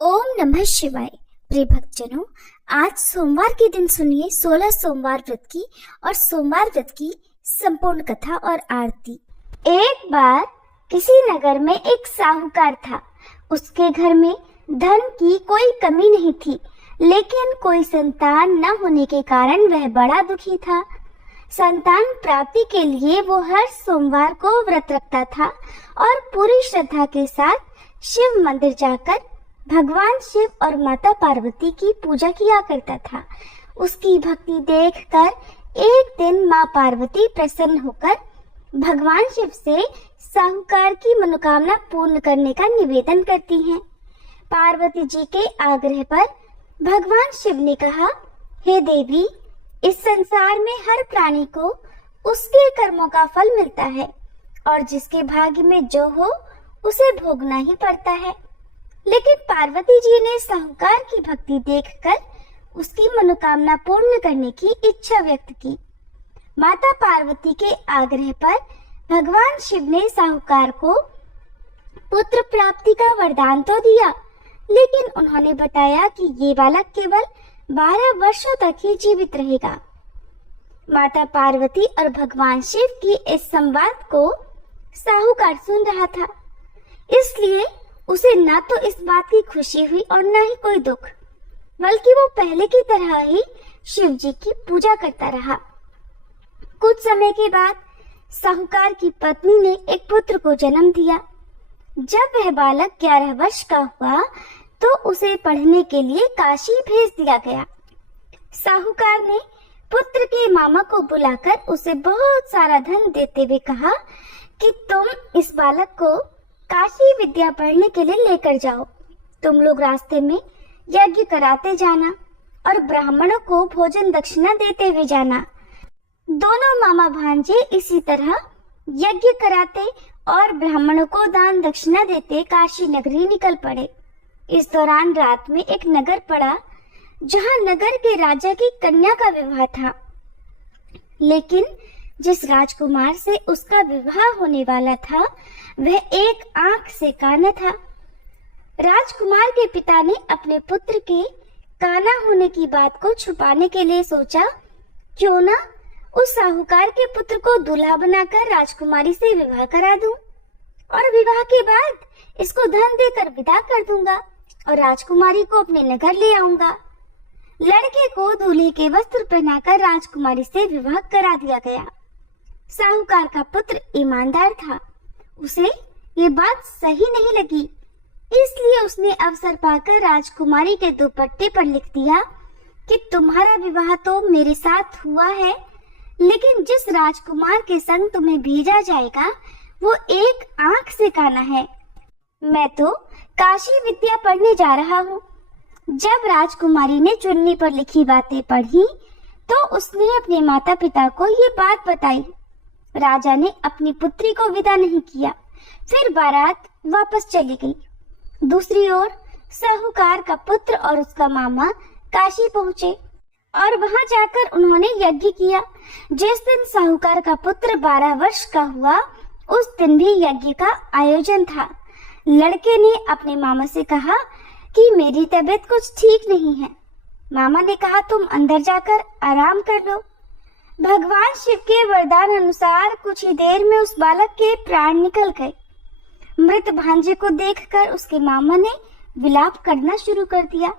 ओम नमः शिवाय। प्रिय भक्तजनों, आज सोमवार के दिन सुनिए 16 सोमवार व्रत की और सोमवार व्रत की संपूर्ण कथा और आरती। एक बार किसी नगर में एक साहूकार था। उसके घर में धन की कोई कमी नहीं थी, लेकिन कोई संतान न होने के कारण वह बड़ा दुखी था। संतान प्राप्ति के लिए वो हर सोमवार को व्रत रखता था और पूरी श्रद्धा के साथ शिव मंदिर जाकर भगवान शिव और माता पार्वती की पूजा किया करता था। उसकी भक्ति देखकर एक दिन माँ पार्वती प्रसन्न होकर भगवान शिव से साहूकार की मनोकामना पूर्ण करने का निवेदन करती हैं। पार्वती जी के आग्रह पर भगवान शिव ने कहा, हे देवी, इस संसार में हर प्राणी को उसके कर्मों का फल मिलता है और जिसके भाग्य में जो हो उसे भोगना ही पड़ता है। लेकिन पार्वती जी ने साहूकार की भक्ति देखकर उसकी मनोकामना पूर्ण करने की इच्छा व्यक्त की। माता पार्वती के आग्रह पर भगवान शिव ने साहूकार को पुत्र प्राप्ति का वरदान तो दिया, लेकिन उन्होंने बताया कि ये बालक केवल 12 वर्षों तक ही जीवित रहेगा। माता पार्वती और भगवान शिव की इस संवाद को साहूकार सुन रहा था, इसलिए उसे न तो इस बात की खुशी हुई और न ही कोई दुख, बल्कि वो पहले की तरह ही शिव जी की पूजा करता रहा। कुछ समय के बाद साहूकार की पत्नी ने एक पुत्र को जन्म दिया। जब वह बालक 11 वर्ष का हुआ तो उसे पढ़ने के लिए काशी भेज दिया गया। साहूकार ने पुत्र के मामा को बुलाकर उसे बहुत सारा धन देते हुए कहा कि तुम इस बालक को काशी विद्या पढ़ने के लिए लेकर जाओ। तुम लोग रास्ते में यज्ञ कराते जाना और ब्राह्मणों को भोजन दक्षिणा देते हुए जाना। दोनों मामा भांजे इसी तरह यज्ञ कराते और ब्राह्मणों को दान दक्षिणा देते काशी नगरी निकल पड़े। इस दौरान रात में एक नगर पड़ा जहां नगर के राजा की कन्या का विवाह था, लेकिन जिस राजकुमार से उसका विवाह होने वाला था वह एक आंख से काना था। राजकुमार के पिता ने अपने पुत्र के काना होने की बात को छुपाने के लिए सोचा, क्यों ना उस साहूकार के पुत्र को दूल्हा बनाकर राजकुमारी से विवाह करा दूं और विवाह के बाद इसको धन देकर विदा कर दूंगा और राजकुमारी को अपने नगर ले आऊंगा। लड़के को दूल्हे के वस्त्र पहनाकर राजकुमारी से विवाह करा दिया गया। साहूकार का पुत्र ईमानदार था, उसे ये बात सही नहीं लगी, इसलिए उसने अवसर पाकर राजकुमारी के दुपट्टे पर लिख दिया कि तुम्हारा विवाह तो मेरे साथ हुआ है, लेकिन जिस राजकुमार के संग तुम्हें भेजा जाएगा वो एक आंख से काना है। मैं तो काशी विद्या पढ़ने जा रहा हूँ। जब राजकुमारी ने चुन्नी पर लिखी बातें पढ़ी तो उसने अपने माता पिता को ये बात बताई। राजा ने अपनी पुत्री को विदा नहीं किया, फिर बारात वापस चली गई। दूसरी ओर साहूकार का पुत्र और उसका मामा काशी पहुँचे और वहां जाकर उन्होंने यज्ञ किया। जिस दिन साहूकार का पुत्र 12 वर्ष का हुआ उस दिन भी यज्ञ का आयोजन था। लड़के ने अपने मामा से कहा कि मेरी तबीयत कुछ ठीक नहीं है। मामा ने कहा, तुम अंदर जाकर आराम कर लो। भगवान शिव के वरदान अनुसार कुछ ही देर में उस बालक के प्राण निकल गए। मृत भांजे को देखकर उसके मामा ने विलाप करना शुरू कर दिया।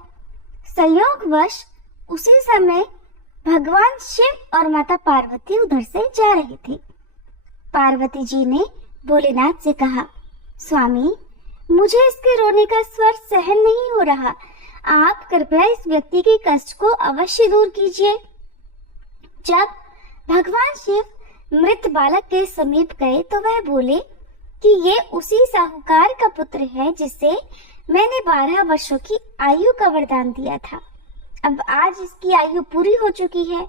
संयोगवश उसी समय भगवान शिव और माता पार्वती उधर से जा रहे थे। पार्वती जी ने भोलेनाथ से कहा, स्वामी, मुझे इसके रोने का स्वर सहन नहीं हो रहा, आप कृपया इस व्यक्ति के कष्ट को अवश्य दूर कीजिए। जब भगवान शिव मृत बालक के समीप गए तो वह बोले कि ये उसी साहूकार का पुत्र है जिसे मैंने 12 वर्षों की आयु का वरदान दिया था। अब आज इसकी आयु पूरी हो चुकी है।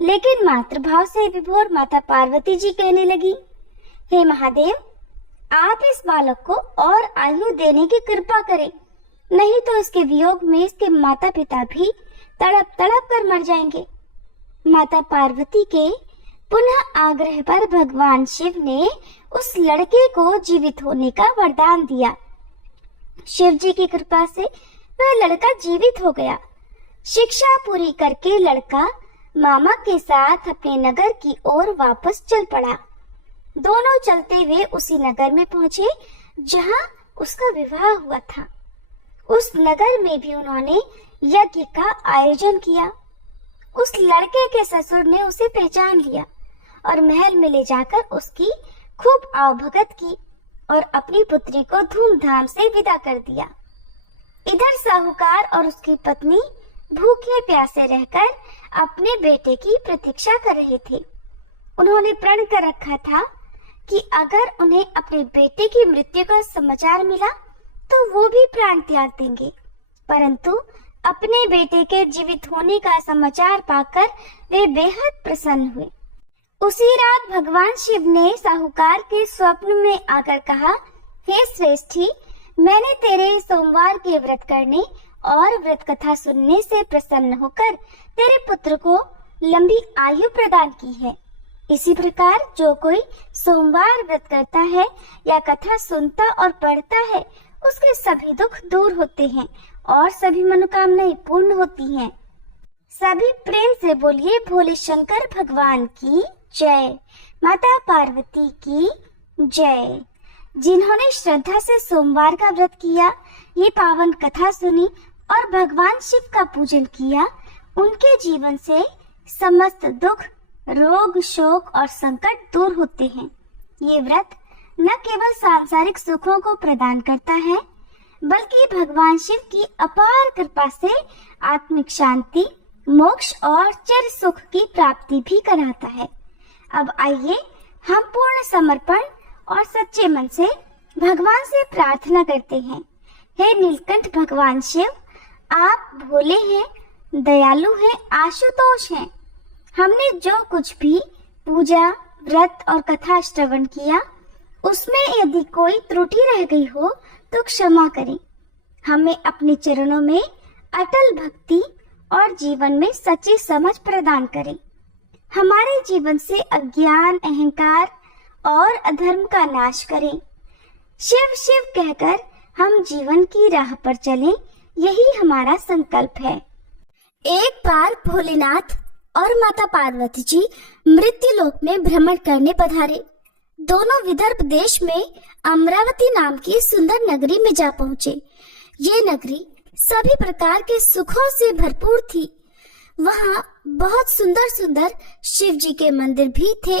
लेकिन मातृभाव से विभोर माता पार्वती जी कहने लगी, हे महादेव, आप इस बालक को और आयु देने की कृपा करें, नहीं तो इसके वियोग में इसके माता पिता भी तड़प तड़प कर मर जाएंगे। माता पार्वती के पुनः आग्रह पर भगवान शिव ने उस लड़के को जीवित होने का वरदान दिया। शिव जी की कृपा से वह लड़का जीवित हो गया। शिक्षा पूरी करके लड़का मामा के साथ अपने नगर की ओर वापस चल पड़ा। दोनों चलते हुए उसी नगर में पहुंचे जहां उसका विवाह हुआ था। उस नगर में भी उन्होंने यज्ञ का आयोजन किया। उस लड़के के ससुर ने उसे पहचान लिया और महल में ले जाकर उसकी खूब आवभगत की और अपनी पुत्री को धूमधाम से विदा कर दिया। इधर साहूकार और उसकी पत्नी भूखे प्यासे रहकर अपने बेटे की प्रतीक्षा कर रहे थे। उन्होंने प्रण कर रखा था कि अगर उन्हें अपने बेटे की मृत्यु का समाचार मिला तो वो भी प्राण त्याग देंगे, परंतु अपने बेटे के जीवित होने का समाचार पाकर वे बेहद प्रसन्न हुए। उसी रात भगवान शिव ने साहूकार के स्वप्न में आकर कहा, हे श्रेष्ठी, मैंने तेरे सोमवार के व्रत करने और व्रत कथा सुनने से प्रसन्न होकर तेरे पुत्र को लंबी आयु प्रदान की है। इसी प्रकार जो कोई सोमवार व्रत करता है या कथा सुनता और पढ़ता है, उसके सभी दुख दूर होते हैं और सभी मनोकामनाएं पूर्ण होती हैं। सभी प्रेम से बोलिए भोले शंकर भगवान की जय, माता पार्वती की जय। जिन्होंने श्रद्धा से सोमवार का व्रत किया, ये पावन कथा सुनी और भगवान शिव का पूजन किया, उनके जीवन से समस्त दुख, रोग, शोक और संकट दूर होते हैं। ये व्रत न केवल सांसारिक सुखों को प्रदान करता है, बल्कि भगवान शिव की अपार कृपा से आत्मिक शांति, मोक्ष और चिर सुख की प्राप्ति भी कराता है। अब आइए हम पूर्ण समर्पण और सच्चे मन से भगवान से प्रार्थना करते हैं। हे नीलकंठ भगवान शिव, आप भोले हैं, दयालु हैं, आशुतोष हैं। हमने जो कुछ भी पूजा, व्रत और कथा श्रवण किया, उसमें यदि कोई त्रुटि रह गई हो तो क्षमा करें। हमें अपने चरणों में अटल भक्ति और जीवन में सच्ची समझ प्रदान करें। हमारे जीवन से अज्ञान, अहंकार और अधर्म का नाश करें। शिव शिव कहकर हम जीवन की राह पर चलें, यही हमारा संकल्प है। एक बार भोलेनाथ और माता पार्वती जी मृत्यु लोक में भ्रमण करने पधारे। दोनों विदर्भ देश में अमरावती नाम की सुंदर नगरी में जा पहुँचे। ये नगरी सभी प्रकार के सुखों से भरपूर थी। वहाँ बहुत सुंदर सुंदर शिव जी के मंदिर भी थे।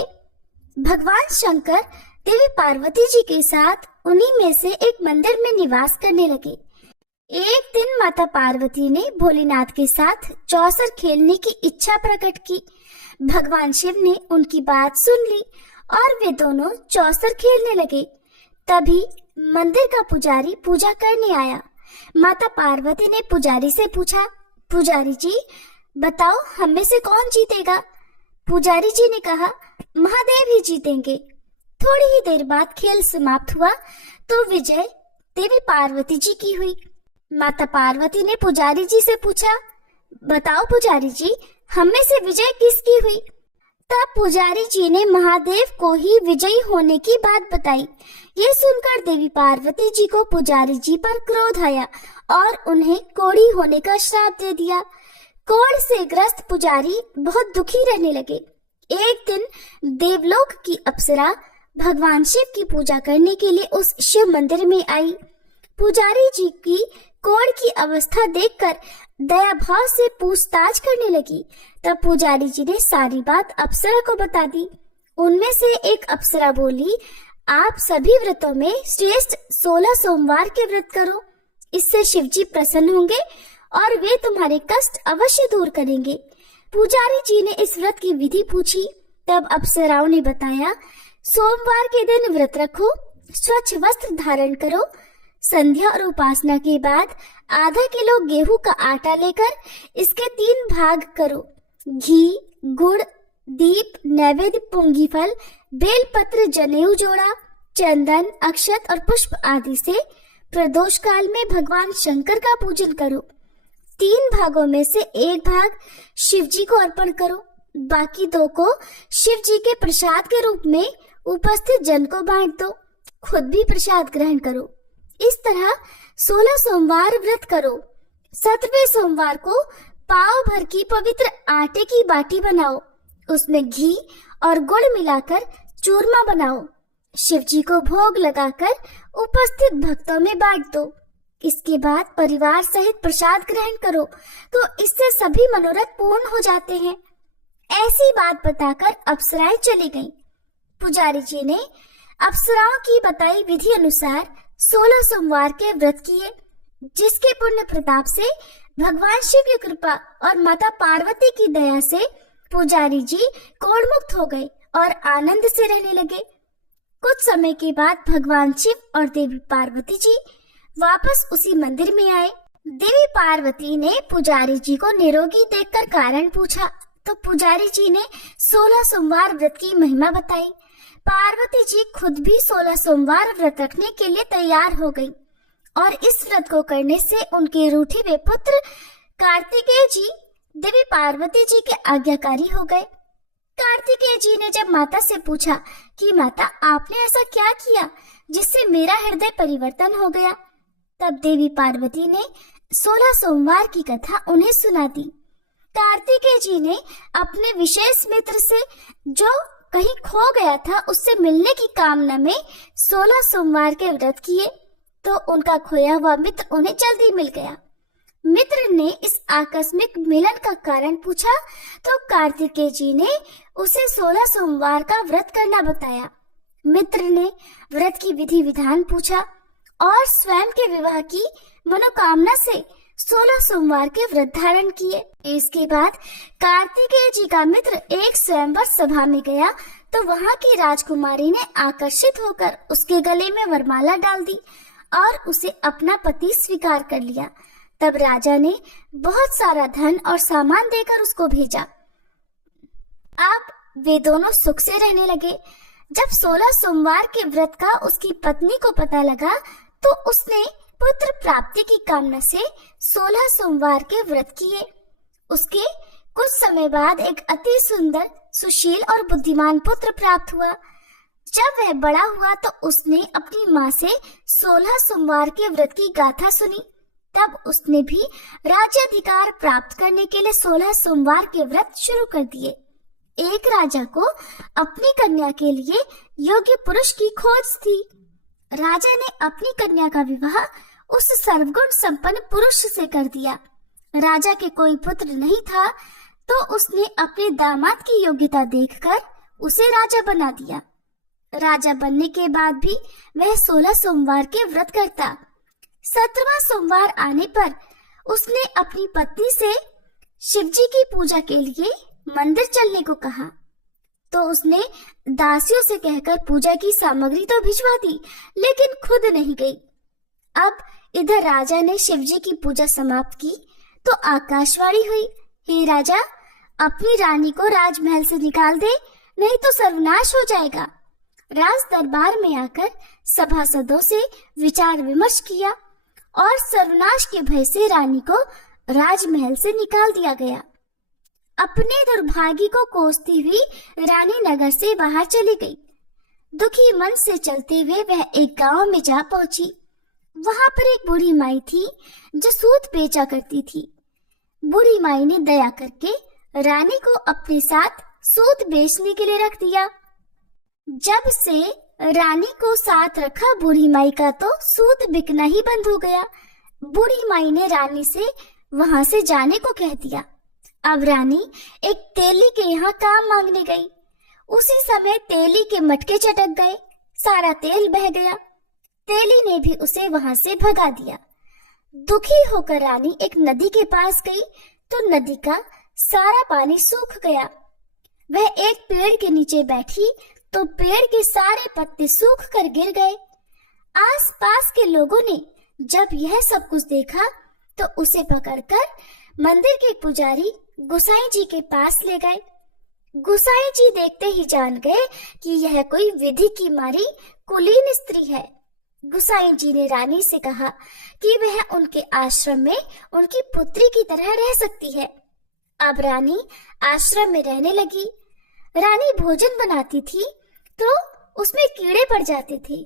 भगवान शंकर देवी पार्वती जी के साथ उन्हीं में से एक मंदिर में निवास करने लगे। एक दिन माता पार्वती ने भोलेनाथ के साथ चौसर खेलने की इच्छा प्रकट की। भगवान शिव ने उनकी बात सुन ली और वे दोनों चौसर खेलने लगे। तभी मंदिर का पुजारी पूजा करने आया। माता पार्वती ने पुजारी से पूछा, पुजारी जी बताओ हम में से कौन जीतेगा? पुजारी जी ने कहा, महादेव ही जीतेंगे। थोड़ी ही देर बाद खेल समाप्त हुआ तो विजय देवी पार्वती जी की हुई। माता पार्वती ने पुजारी जी से पूछा, बताओ पुजारी जी हम में से विजय किसकी हुई? तब पुजारी जी ने महादेव को ही विजयी होने की बात बताई। ये सुनकर देवी पार्वती जी को पुजारी जी पर क्रोध आया और उन्हें कोढ़ी होने का श्राप दे दिया। कोढ़ से ग्रस्त पुजारी बहुत दुखी रहने लगे। एक दिन देवलोक की अप्सरा भगवान शिव की पूजा करने के लिए उस शिव मंदिर में आई। पुजारी जी की कोढ़ की अवस्था देखकर दया भाव से पूछताछ करने लगी। तब पुजारी जी ने सारी बात अप्सरा को बता दी। उनमें से एक अप्सरा बोली, आप सभी व्रतों में श्रेष्ठ 16 सोमवार के व्रत करो, इससे शिव जी प्रसन्न होंगे और वे तुम्हारे कष्ट अवश्य दूर करेंगे। पुजारी जी ने इस व्रत की विधि पूछी। तब अप्सराओं ने बताया, सोमवार के दिन व्रत रखो, स्वच्छ वस्त्र धारण करो, संध्या और उपासना के बाद आधा किलो गेहूं का आटा लेकर इसके 3 भाग करो। घी, गुड़, दीप, नैवेद्य, पुंगी फल, बेलपत्र, जनेऊ जोड़ा, चंदन, अक्षत और पुष्प आदि से प्रदोष काल में भगवान शंकर का पूजन करो। 3 भागों में से 1 भाग शिव जी को अर्पण करो, बाकी 2 को शिव जी के प्रसाद के रूप में उपस्थित जन को बांट दो। खुद भी प्रसाद ग्रहण करो। इस तरह 16 सोमवार व्रत करो। 17वें सोमवार को पाव भर की पवित्र आटे की बाटी बनाओ, उसमें घी और गुड़ मिलाकर चूरमा बनाओ, शिव जी को भोग लगाकर उपस्थित भक्तों में बांट दो। इसके बाद परिवार सहित प्रसाद ग्रहण करो, तो इससे सभी मनोरथ पूर्ण हो जाते हैं। ऐसी बात बताकर अप्सराएं चली गईं। पुजारी जी ने अप्सराओं की बताई विधि अनुसार 16 सोमवार के व्रत किए, जिसके पुण्य प्रताप से भगवान शिव की कृपा और माता पार्वती की दया से पुजारी जी कोढ़मुक्त हो गए और आनंद से रहने लगे। कुछ समय के बाद भगवान शिव और देवी पार्वती जी वापस उसी मंदिर में आए। देवी पार्वती ने पुजारी जी को निरोगी देखकर कारण पूछा, तो पुजारी जी ने 16 सोमवार व्रत की महिमा बताई। पार्वती जी खुद भी 16 सोमवार व्रत रखने के लिए तैयार हो गई और इस व्रत को करने से उनके रूठे हुए पुत्र कार्तिकेय जी देवी पार्वती जी के आज्ञाकारी हो गए। कार्तिकेय जी ने जब माता से पूछा कि माता आपने ऐसा क्या किया जिससे मेरा हृदय परिवर्तन हो गया, तब देवी पार्वती ने 16 सोमवार की कथा उन्हें सुना दी। कार्तिकेय जी ने अपने विशेष मित्र से जो कहीं खो गया था उससे मिलने की कामना में 16 सोमवार के व्रत किए, तो उनका खोया हुआ मित्र उन्हें जल्दी मिल गया। मित्र ने इस आकस्मिक मिलन का कारण पूछा, तो कार्तिकेय जी ने उसे 16 सोमवार का व्रत करना बताया। मित्र ने व्रत की विधि विधान पूछा और स्वयं के विवाह की मनोकामना से 16 सोमवार के व्रत धारण किए। इसके बाद कार्तिकेय जी का मित्र एक स्वयंवर सभा में गया, तो वहां की राजकुमारी ने आकर्षित होकर उसके गले में वरमाला डाल दी और उसे अपना पति स्वीकार कर लिया। तब राजा ने बहुत सारा धन और सामान देकर उसको भेजा। अब वे दोनों सुख से रहने लगे। जब 16 सोमवार के व्रत का उसकी पत्नी को पता लगा, तो उसने पुत्र प्राप्ति की कामना से 16 सोमवार के व्रत किए। उसके कुछ समय बाद एक अति सुंदर, सुशील और बुद्धिमान पुत्र प्राप्त हुआ। जब वह बड़ा हुआ तो उसने अपनी माँ से 16 सोमवार के व्रत की गाथा सुनी। तब उसने भी राज्याधिकार प्राप्त करने के लिए 16 सोमवार के व्रत शुरू कर दिए। एक राजा को अपनी कन्या के लिए योग्य पुरुष की खोज थी। राजा ने अपनी कन्या का विवाह उस सर्वगुण संपन्न पुरुष से कर दिया। राजा के कोई पुत्र नहीं था, तो उसने अपने दामाद की योग्यता देखकर उसे राजा बना दिया। राजा बनने के बाद भी वह 16 सोमवार के व्रत करता। 17वां सोमवार आने पर उसने अपनी पत्नी से शिवजी की पूजा के लिए मंदिर चलने को कहा, तो उसने दासियों से कहकर पूजा की सामग्री तो भिजवा दी, लेकिन खुद नहीं गई। अब इधर राजा ने शिवजी की पूजा समाप्त की तो आकाशवाणी हुई, हे राजा, अपनी रानी को राजमहल से निकाल दे, नहीं तो सर्वनाश हो जाएगा। राज दरबार में आकर सभासदों से विचार विमर्श किया और सर्वनाश के भय से रानी को राजमहल से निकाल दिया गया। अपने दुर्भाग्य को कोसती हुई रानी नगर से बाहर चली गई। दुखी मन से चलते हुए वह एक गांव में जा पहुंची। वहां पर एक बूढ़ी माई थी जो सूत बेचा करती थी। बूढ़ी माई ने दया करके रानी को अपने साथ सूत बेचने के लिए रख दिया। जब से रानी को साथ रखा बूढ़ी माई का तो सूत बिकना ही बंद हो गया। बूढ़ी माई ने रानी से वहां से जाने को कह दिया। अब रानी एक तेली के यहाँ काम मांगने गई। उसी समय तेली के मटके चटक गए, सारा तेल बह गया। तेली ने भी उसे वहां से भगा दिया। दुखी होकर रानी एक नदी के पास गई तो नदी का सारा पानी सूख गया। वह एक पेड़ के नीचे बैठी तो पेड़ के सारे पत्ते सूख कर गिर गए। आसपास के लोगों ने जब यह सब कुछ देखा तो उसे पकड़कर मंदिर के पुजारी गुसाई जी के पास ले गए। गुसाई जी देखते ही जान गए कि यह कोई विधि की मारी कुलीन स्त्री है। गुसाई जी ने रानी से कहा कि वह उनके आश्रम में उनकी पुत्री की तरह रह सकती है। अब रानी आश्रम में रहने लगी। रानी भोजन बनाती थी तो उसमें कीड़े पड़ जाते थे।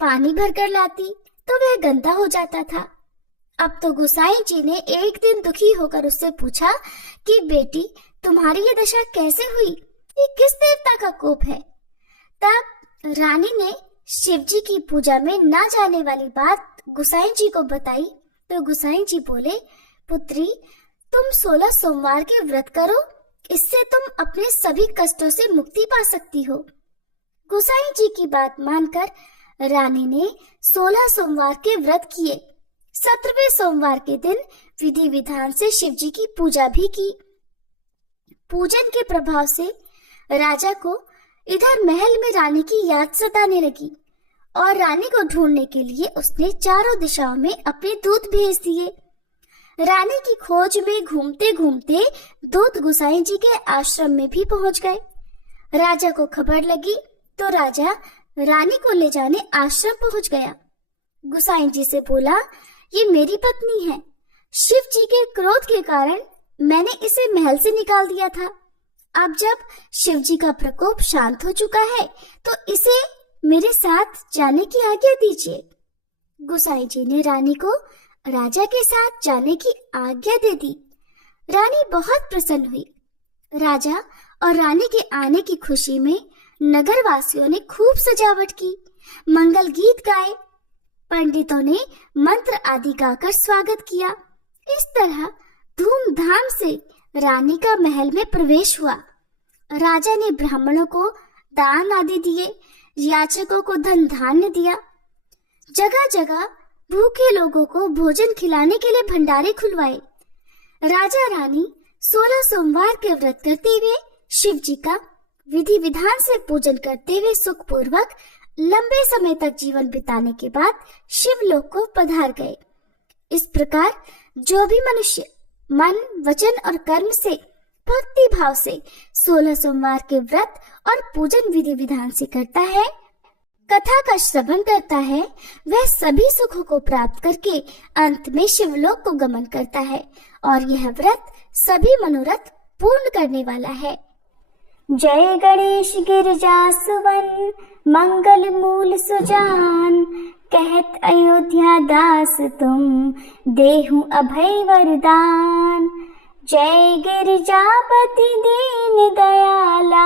पानी भरकर लाती तो वह गंदा हो जाता था। अब तो गोसाई जी ने एक दिन दुखी होकर उससे पूछा कि बेटी, तुम्हारी ये दशा कैसे हुई? ये किस देवता का कोप है? तब रानी ने शिव जी की पूजा में ना जाने वाली बात गोसाई जी को बताई। तो गोसाई जी बोले, पुत्री, तुम 16 सोमवार के व्रत करो, इससे तुम अपने सभी कष्टों से मुक्ति पा सकती हो। गोसाई जी की बात मानकर रानी ने 16 सोमवार के व्रत किए। 17वें सोमवार के दिन विधि विधान से शिव जी की पूजा भी की। पूजन के प्रभाव से राजा को इधर महल में रानी की याद सताने लगी और रानी को ढूंढने के लिए उसने चारों दिशाओं में अपने दूत भेज दिए। रानी की खोज में घूमते घूमते दूत गोसाई जी के आश्रम में भी पहुंच गए। राजा को खबर लगी तो राजा रानी को ले जाने आश्रम पहुंच गया। गोसाई जी से बोला, ये मेरी पत्नी है। शिव जी के क्रोध के कारण मैंने इसे महल से निकाल दिया था। अब जब शिव जी का प्रकोप शांत हो चुका है तो इसे मेरे साथ जाने की आज्ञा दीजिए। गोसाई जी ने रानी को राजा के साथ जाने की आज्ञा दे दी। रानी बहुत प्रसन्न हुई। राजा और रानी के आने की खुशी में नगर वासियों ने खूब सजावट की, मंगल गीत गाए, पंडितों ने मंत्र आदि गाकर स्वागत किया। इस तरह धूमधाम से रानी का महल में प्रवेश हुआ। राजा ने ब्राह्मणों को दान आदि दिए, याचकों को धन धान्य दिया। जगह जगह भूखे लोगों को भोजन खिलाने के लिए भंडारे खुलवाए। राजा रानी 16 सोमवार के व्रत करते हुए शिव जी का विधि विधान से पूजन करते हुए सुखपूर्वक लंबे समय तक जीवन बिताने के बाद शिवलोक को पधार गए। इस प्रकार जो भी मनुष्य मन, वचन और कर्म से भक्ति भाव से 16 सोमवार के व्रत और पूजन विधि विधान से करता है, कथा का श्रवण करता है, वह सभी सुखों को प्राप्त करके अंत में शिवलोक को गमन करता है और यह व्रत सभी मनोरथ पूर्ण करने वाला है। जय गणेश गिरिजा सुवन, मंगल मूल सुजान, कहत अयोध्या दास तुम, देहु अभय वरदान। जय गिरिजापति दीन दयाला,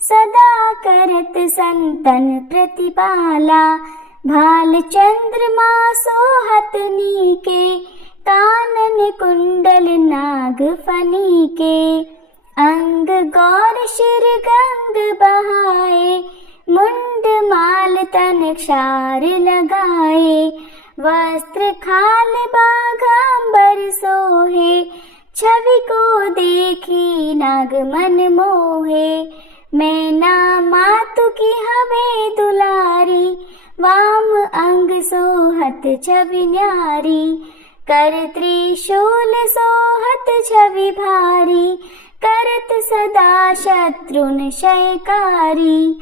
सदा करत संतन प्रतिपाला। भाल चंद्रमा सोहत नीके, कानन कुंडल नाग फनी के। अंग गौर शिर गंग बहाए, मुंड माल तन क्षार लगाए। वस्त्र खाल बाघांबर सोहे, छवि को देखी नाग मन मोहे। मैना मातु की हवे दुलारी, वाम अंग सोहत छवि न्यारी। कर त्रिशूल सोहत छवि भारी, करत सदा शत्रुन क्षयकारी।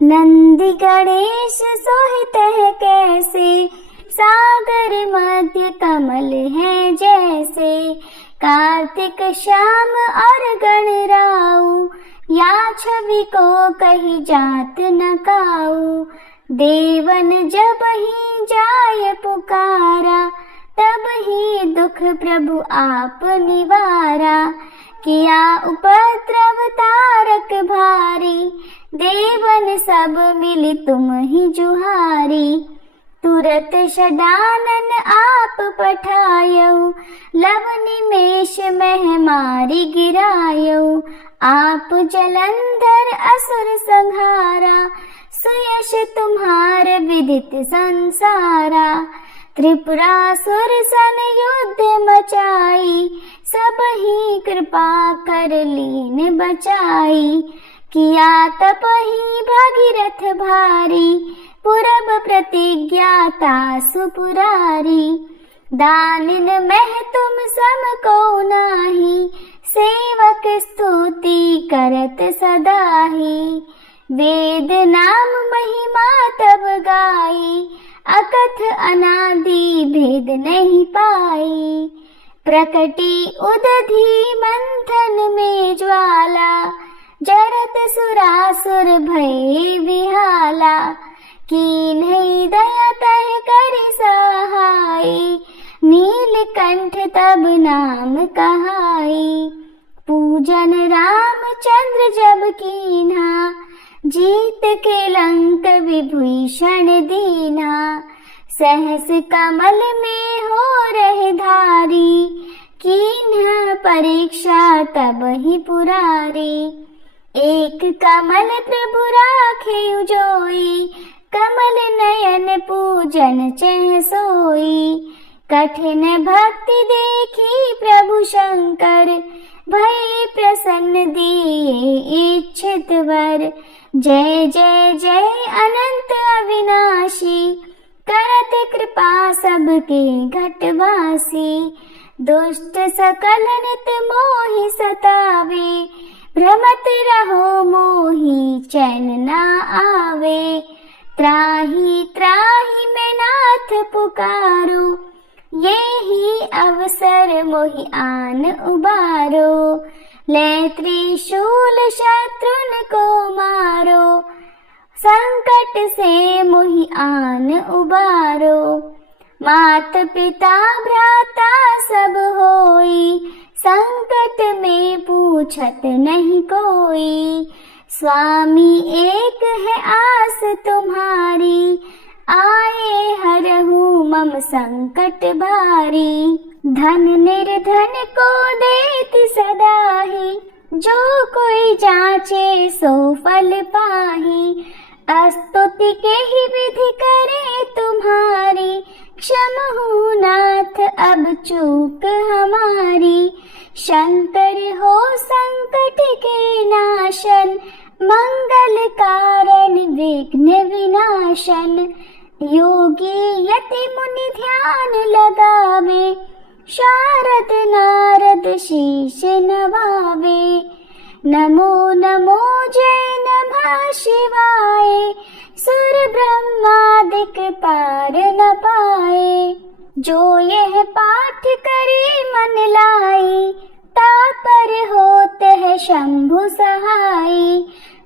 नंदी गणेश सोहित है कैसे, सागर मध्य कमल है जैसे। कार्तिक श्याम और गणराऊ, या छवि को कही जात न काऊ। देवन जब ही जाय पुकारा, तब ही दुख प्रभु आप निवारा। किया उपद्रव तारक भारी, देवन सब मिली तुम ही जुहारी। तुरत षडानन आप पठायऊ, लव निमेष मह मारी गिरायऊ। आप जलंधर असुर संहारा, सुयश तुम्हार विदित संसारा। त्रिपुरासुर सन युद्ध मचाई, सब ही कृपा कर लीन बचाई। किया तप ही भगीरथ भारी, पुरब प्रतिज्ञाता सुपुरारी। दानिन मह तुम सम को नाही, सेवक स्तुति करत सदाही। वेद नाम महिमा तब गाई, अकथ अनादि भेद नहीं पाई। प्रकटी उदधि मंथन में ज्वाला, जरत सुरासुर भय विहाला। कीन्है दया तह करि सहाय, नीलकंठ तब नाम कहाई। पूजन रामचंद्र जब कीन्हा, जीत के लंक विभीषण दीना। सहस कमल में हो रहे धारी, कीन्हा परीक्षा तब ही पुरारी। एक कमल प्रभु राखे उजोई, कमल नयन पूजन चह सोई। कठिन भक्ति देखी प्रभु शंकर, भय प्रसन्न दिए इच्छित वर। जय जय जय अनंत अविनाशी, करत कृपा सबके घटवासी। दुष्ट सकल नित मोहि सतावे, भ्रमत रहो मोहि चैन न आवे। त्राहि त्राहि मैं नाथ पुकारो, यही अवसर मोहि आन उबारो। ले त्रिशूल शत्रुन को मारो, संकट से मोहि आन उबारो। मात पिता भ्राता सब होई, संकट में पूछत नहीं कोई। स्वामी एक है आस तुम्हारी, आए हरहु मम संकट भारी। धन निर्धन को देति सदाहि, जो कोई जाचे सो फल पाहि। स्तुति के ही विधि करे तुम्हारी, क्षमहु नाथ अब चूक हमारी। शंकर हो संकट के नाशन, मंगल कारण विघ्न विनाशन। योगी यति मुनि ध्यान लगावे, शारद नारद शीश नवावे। नमो नमो जय नमः शिवाय, सुर ब्रह्मादिक पार न पाए। जो यह पाठ करे मन लाई, तापर होत है शंभु सहाय।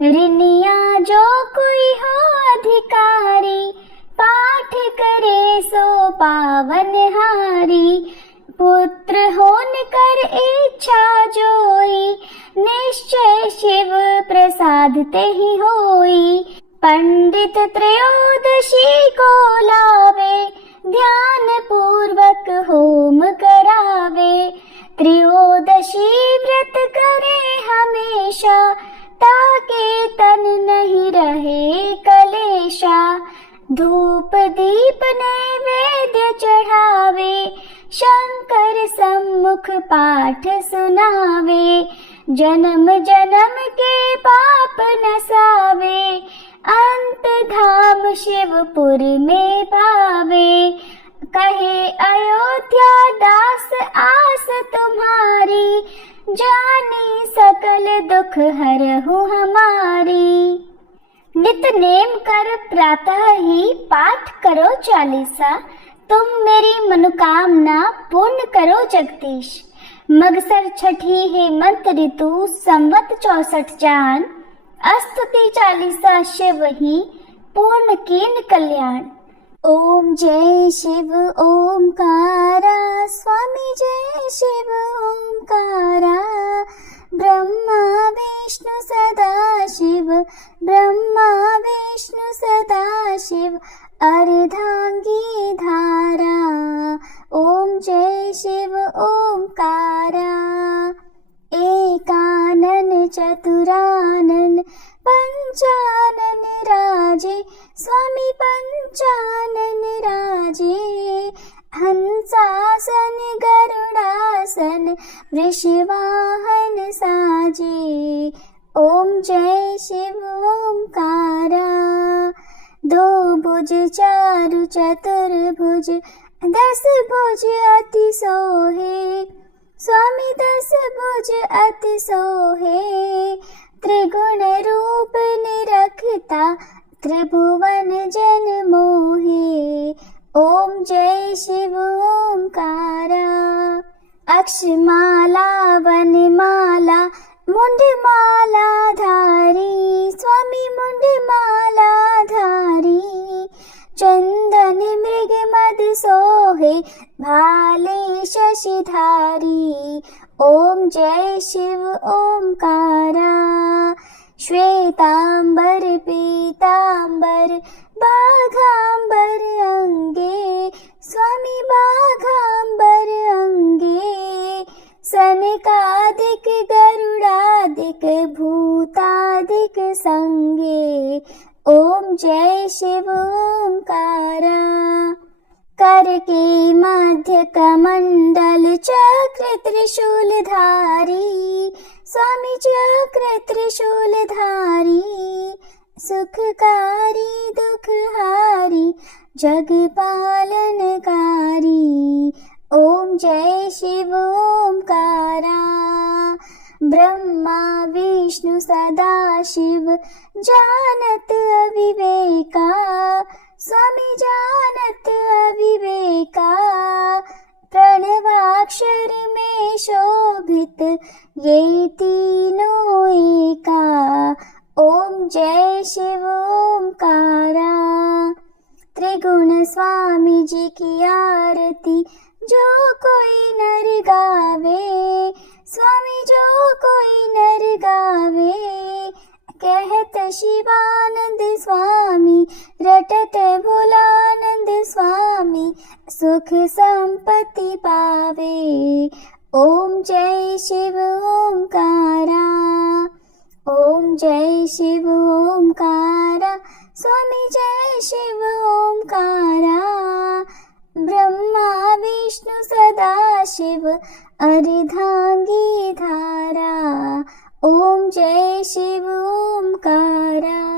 ऋनिया जो कोई हो अधिकारी, पाठ करे सो पावन हारी। पुत्र होन कर इच्छा जोई, निश्चय शिव प्रसाद ते ही होई। पंडित त्रयोदशी को लावे, ध्यान पूर्वक होम करावे। त्रयोदशी व्रत करे हमेशा, ताके तन नहीं रहे कलेशा। धूप दीप नैवेद्य चढ़ावे, शंकर सम्मुख पाठ सुनावे। जन्म जन्म के पाप नसावे, अंत धाम शिवपुर में पावे। कहे अयोध्या दास आस तुम्हारी, जानी सकल दुख हरहु हमारी। नित नेम कर प्रातः ही पाठ करो चालीसा, तुम मेरी मनोकामना पूर्ण करो जगदीश। मगसर छठी हेमंत ऋतु संवत 64 जान, स्तुति चालीसा शिव ही पूर्ण कीन कल्याण। ओम जय शिव ओमकारा, स्वामी जय शिव ओमकारा। ब्रह्मा विष्णु सदा शिव, ब्रह्मा विष्णु सदा शिव। अर्धांगी धारा, ओम जय शिव ओमकारा। एकानन चतुरानन, पंचानन राजे, स्वामी पंचानन राजे। हंसासन गरुड़ासन, वृषवाहन साजे। ओम जय शिव ओमकारा। दो भुज चारु चतुर्भुज, 10 भुज अति सोहे, स्वामी 10 भुज अति सोहे। त्रिगुण रूप निरखता, त्रिभुवन जन मोहे। ओम जय शिव ओमकारा। अक्षमाला वनमाला, मुंडमाला धारी, स्वामी मुंडमाला धारी। चंदन मृग मद सोहे भाले शशिधारी। ओम जय शिव ओमकारा। श्वेतांबर पीतांबर बाघांबर अंगे, स्वामी बाघांबर अंगे। सनकादिक गरुडादिक भूतादिक संगे। ओम जय शिव ओमकारा। कर के मध्य कमंडल चक्र त्रिशूलधारी, स्वामी चक्र त्रिशूलधारी। सुखकारी दुखहारी जग पालनकारी। ओम जय शिव ओमकारा। ब्रह्मा विष्णु सदा शिव जानत अविवेका, स्वामी जानत अविवेका। प्रणवाक्षर में शोभित ये तीनों एका। ओम जय शिव ओमकारा। त्रिगुण स्वामी जी की आरती जो कोई नर गावे, स्वामी जो कोई नर गावे। कहत शिवानंद स्वामी रटत भोलानंद स्वामी, सुख संपत्ति पावे। ओम जय शिव ओमकारा। ओम जय शिव ओमकारा। स्वामी जय शिव ओमकारा। ब्रह्मा विष्णु सदा शिव अर्धांगी धारा। ओम जय शिव ओमकारा।